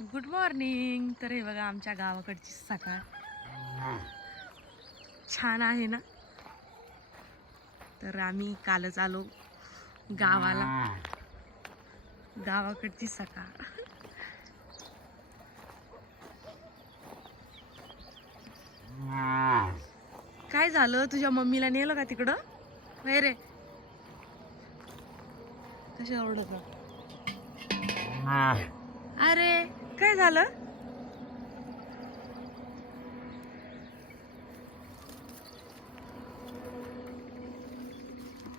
Good morning तर हे बघा आमच्या गावाकडची सकाळ. छान आहे ना? तर आम्ही कालच आलो गावाला. गावाकडची सकाळ. काय झालं? तुझ्या मम्मीला नेलं का तिकडं? नाही रे. कशा ओरडत अरे काय झालं?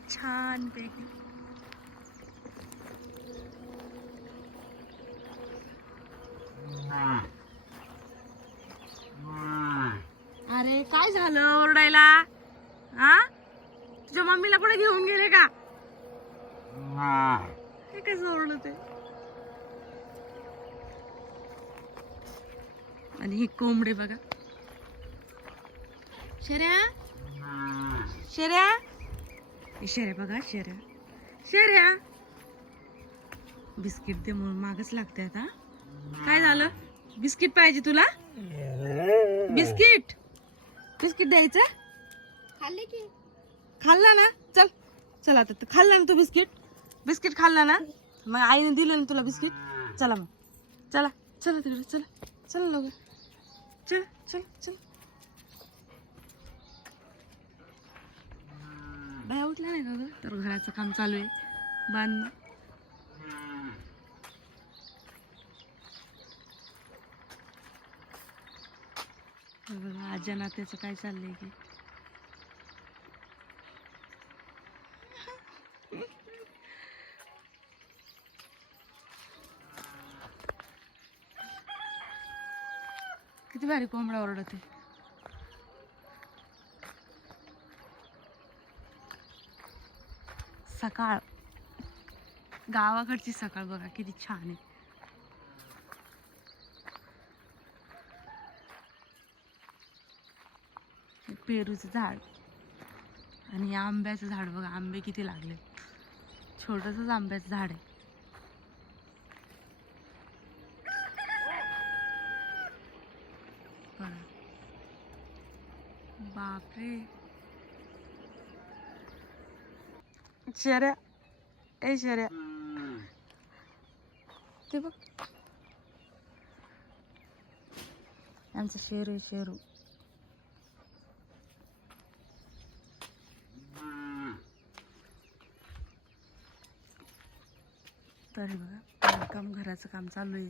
छान पैकी अरे काय झालं ओरडायला? हा तुझ्या मम्मीला कुठे घेऊन गेले का? हे कसं ओरडत आणि ही कोंबडे बघा. शर्या शर्या हे शर्या बघा शर्या शर्या बिस्किट दे म्हणून मागच लागते आता. काय झालं? बिस्किट पाहिजे तुला? बिस्किट! बिस्किट द्यायचं? खाल्ले की. खाल्ला ना? चल. चल आता तू खाल्ला ना तू बिस्किट? बिस्किट खाल्ला ना? मग आईने दिलं ना तुला बिस्किट? चला मग. चला. चला तिकडे. चला. चला लवकर. चल चल चल. बाय उठला नाही का ग? तर घराचं काम चालू आहे. बांधणं बघा आज्या नात्याचं काय चाललंय की? किती भारी कोंबडा ओरडते. सकाळ. गावाकडची सकाळ बघा किती छान आहे. पेरूचं झाड आणि आंब्याचं झाड बघा आंबे किती लागले. छोटंसंच आंब्याचं झाड आहे. बघा. बापरे. शर्या ए शर्या ते बघ. आमचं शेरू आहे, शेरू. तरी बघा काम घराचं काम चालू आहे.